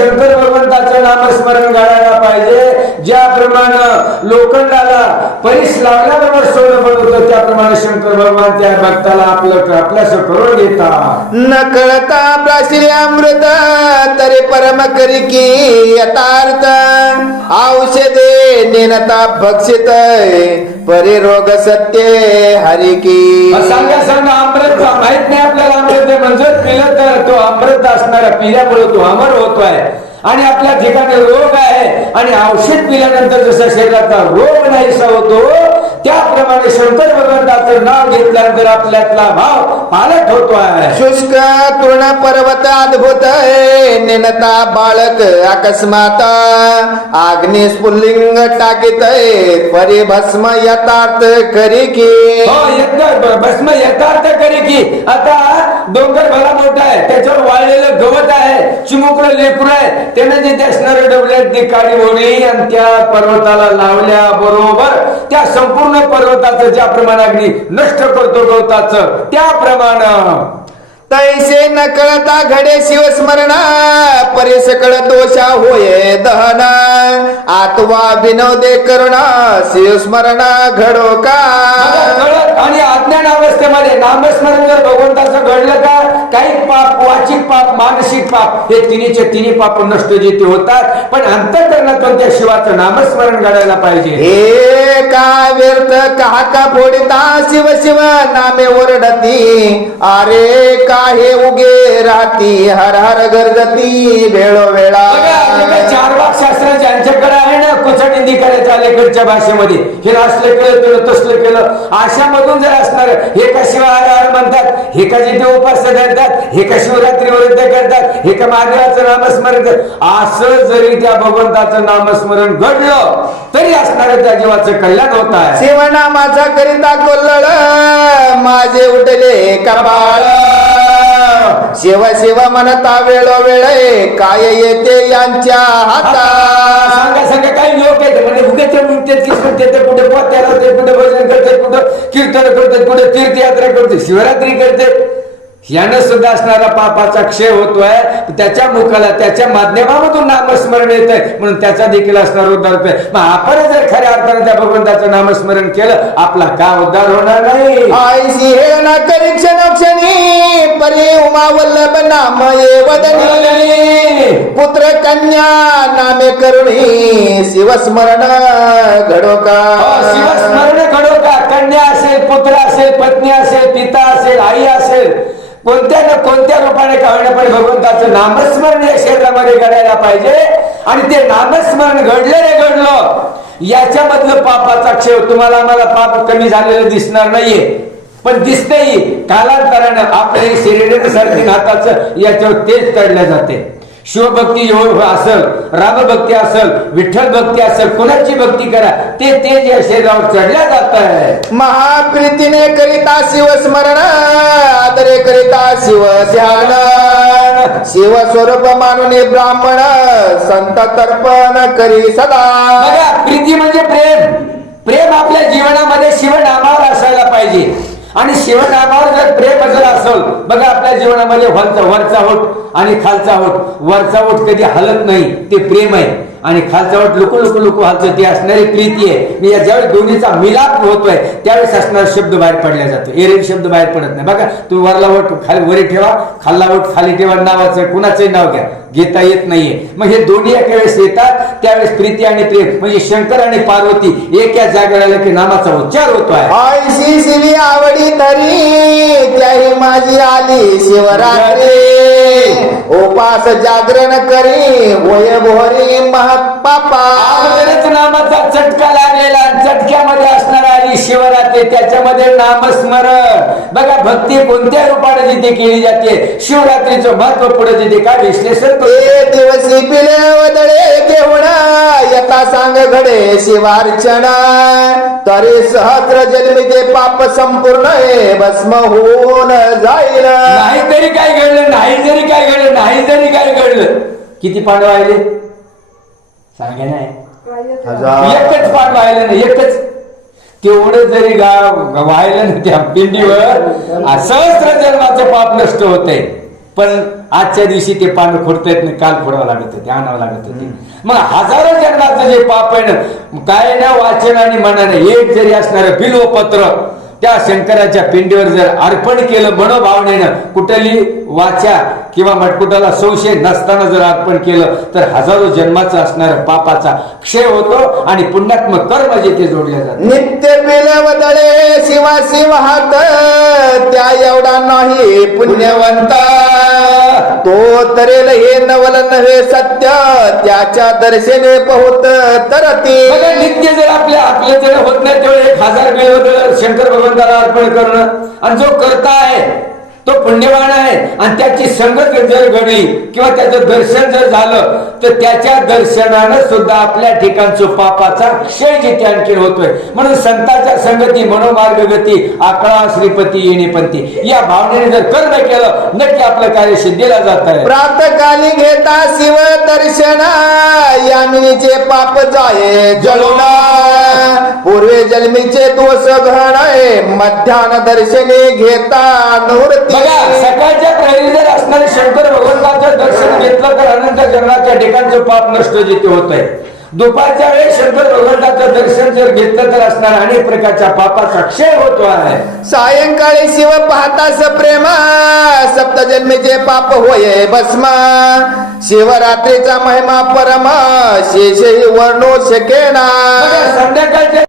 शंकर भगवंताचं नामस्मरण करायला पाहिजे. ज्याप्रमाणे लोखंडाला परीस लावल्याबरोबर सोनं बनवतं त्याप्रमाणे शंकर भगवान त्या भक्ताला आपल्यास करून घेतात. न कळता प्राशिले अमृत तरी परम करी की यथार्थ औषधे नेनता भक्षित परिरोग सत्य हरी की. सांगा अमृत माहित नाही आपल्याला अमृत म्हणजे पिलं तर तो अमृत असणारा पिल्यामुळे तो अमर होतोय. आणि आपल्या ठिकाणी रोग आहे आणि औषध पिल्यानंतर जसा शरीराचा रोग नाहीसा होतो त्याप्रमाणे शंकर भगवंताचं नाव घेतल्यानंतर आपल्यातला भाव पालट होतोय. शुष्क तृण पर्वत अद्भुत नेनता बाळक अकस्मात अग्नि स्फुल्लिंग टाकीत परिभस्म यथार्थ करी की. भस्म यथार्थ करी की. आता डोंगर भला मोठा आहे त्याच्यावर वाळलेलं गवत आहे चिमुकलं लेकरू आहे त्याने जे असणारे डबल्यात ती काळी ओढली आणि त्या पर्वताला लावल्या बरोबर त्या संपूर्ण पर्वताचं ज्याप्रमाणे अग्नी नष्ट करतो गवताचं त्याप्रमाणे तैसे न कळता घडे शिवस्मरण परिसकळ दोषा होये दहन आत्वा विनोदे करुण शिवस्मरण घडो का. आणि अज्ञान अवस्थेमध्ये नामस्मरण जर भगवंताचं घडलं का काही पाप वाचिक पाप मानसिक पाप हे तिन्ही पाप नष्ट जिथे होतात. पण अंतःकरणातून त्या शिवाचं नामस्मरण घडायला पाहिजे. हे काय व्यर्थ का का फोडिता शिव शिव नामे ओरडती अरे का हे उगे राहती हर हर गरजती वेळोवेळा. चार वाक शास्त्र ज्यांच्याकडे आहे ना कुचडिंदी करायचं अलीकडच्या भाषेमध्ये हे असलं केलं तसलं केलं अशामधून जर असणार हे का शिवाहार म्हणतात हे का जिथे उपास्य करतात हे का शिवरात्री वृद्ध करतात हे का महादेवाचं नामस्मरण असं जरी त्या भगवंताचं नामस्मरण घडलं तरी असणार त्या जीवाचं कल्याण होत आहे. शिवनामाचा करिता कोल्लळ माझे उठले कपाळ शिव शिव म्हणता वेळोवेळ काय येते यांच्या हातात. सांगा काही लोक आहेत म्हणजे उद्याच्या म्हणते कुठे पत्याला होते कुठे भजन करते कुठं कीर्तन करते कुठे तीर्थयात्रा करते शिवरात्री करते. यानं सुद्धा असणारा पापाचा क्षय होतोय त्याच्या मुखाला त्याच्या माध्यमामधून नामस्मरण येत आहे म्हणून त्याचा देखील असणार उद्धार होतोय. मग आपण जर खऱ्या अर्थाने त्या भगवंताचं नामस्मरण केलं आपला का उद्धार होणार नाही. आयसी हे ना करी क्षणी परी उमा वल्लभ नाम वदनी पुत्र कन्या नामे करुणी शिवस्मरण घडो का. शिवस्मरण घडो का. कन्या असेल पुत्र असेल पत्नी असेल पिता असेल आई असेल कोणत्या ना कोणत्या रूपाने का होईना पण भगवंताचं नामस्मरण या शरीरामध्ये घडायला पाहिजे. आणि ते नामस्मरण घडलं याच्यामधलं पापाचा क्षय तुम्हाला मला पाप कमी झालेलं दिसणार नाहीये पण दिसतंही कालांतरानं आपल्या शरीरासारखी नाताचं याच्यावर तेच तडल्या जाते. शिवभक्ती असेल रामभक्ती असेल विठ्ठल भक्ती असेल कुणाची भक्ती करा ते या शरीरावर चढल्या जात आहे. महाप्रीतीने करिता शिवस्मरण आदरे करिता शिव ध्यान शिव स्वरूप मानून ब्राह्मण संत तर्पण करी सदा. प्रीती म्हणजे प्रेम आपल्या जीवनामध्ये शिवनामावर असायला पाहिजे. आणि शिवनामावर जर प्रेम जर असेल बघा आपल्या जीवनामध्ये वरचा ओठ आणि खालचा ओठ वरचा ओठ कधी हलत नाही ते प्रेम आहे आणि खालचा ओठ लुकू हलतं ती असणारी प्रीती आहे. ज्यावेळेस दोन्हीचा मिलाप होतोय त्यावेळेस असणारा शब्द बाहेर पडला जातो. एरवी शब्द बाहेर पडत नाही. बघा तू वरला ओठ खाली वरी ठेवा खाल्ला ओठ खाली ठेवा नावाचं कुणाचंही नाव घ्या घेता येत नाहीये. मग हे दोन्ही एका वेळेस येतात त्यावेळेस प्रीती आणि प्रेम म्हणजे शंकर आणि पार्वती एका जागेला की नामाचा उच्चार होतोय. आयशी शिवी आवडी तरी त्याही माझी आली शिवरात्री उपास जागरण करी होय भोरी महापापा. नामाचा चटका लागलेला चटक्यामध्ये असणार आली शिवरात्री त्याच्यामध्ये नामस्मरण. बघा भक्ती कोणत्या रूपाने जिथे केली जाते शिवरात्रीचं महत्व पुढे जिथे काय विश्लेषण दिवसी पिले वदळे घेऊन यथा सांग घडे शिवार्चन तरी सहस्र जन्मीचे पाप संपूर्ण भस्म होऊन जाईल. नाही जरी काय घडलं नाही जरी काय घडलं किती पांडव आले सांगे नाही एकच पांडव आले नाही एकच तेवढं जरी व्हायला ना त्या पिंडीवर सहस्र जन्माचं पाप नष्ट होतंय पण आजच्या दिवशी ते पानं खोडता येत नाही, काल खोडावं लागत होते, आणावं लागत होते. मग हजारो जन्माचं जे पाप आहे ना, काय ना वाचन आणि मनाने एक जरी असणारं बिल्वपत्र त्या शंकराच्या पिंडीवर जर अर्पण केलं मनोभावनेनं, कुठली वाचा किंवा मटकुटाला संशय नसताना जर अर्पण केलं तर हजारो जन्माचा असणारा पापाचा क्षय होतो आणि पुण्यात्मक कर्म जे ते जोडले जातात. नित्य बिलवदळे शिवा शिव हात त्या एवढा नाही पुण्यवंत, तो तरेल हे नवल नव्हे सत्य, त्याच्या दर्शने पोहत तरती. बघा, नित्य जर आपल्या जर होत नाही तेवढे 1000 बिल्वदळ शंकर भगवंताला अर्पण करणं, आणि जो करता आहे तो पुण्यवान आहे, आणि त्याची संगत जर घडली किंवा त्याचं दर्शन जर झालं तर त्याच्या दर्शनानं सुद्धा आपल्या ठिकाणचं पापाचा क्षय जिथे आणखी होतोय. म्हणून संतांच्या संगती मनोमार्ग गती आकळा श्रीपती येणेपंथी या भावनेने जर कर्म केलं नक्की आपलं कार्य सिद्धीला जात आहे. प्रातकाली घेता शिव दर्शन यामिनीचे पाप जाये जळून, पूर्वे जन्मीचे दोष घडे मध्यान दर्शने घेता निवृत्ती. बघा, सकाळच्या प्रहरी जर असणारे शंकर भगवंताचं दर्शन घेतलं तर अनंत जन्माच्या ठिकाणचं पाप नष्ट जिथे होत आहे. दुपारच्या वेळेस शंकर भगवंताचं दर्शन जर घेतलं तर असणाऱ्या अनेक प्रकारच्या पापाचा क्षय होतो आहे. सायंकाळी शिव पाहतास प्रेम सप्तजन्मीचे पाप होये भस्म, शिवरात्रीचा महिमा परम शेषही वर्णू शकेना. संध्याकाळच्या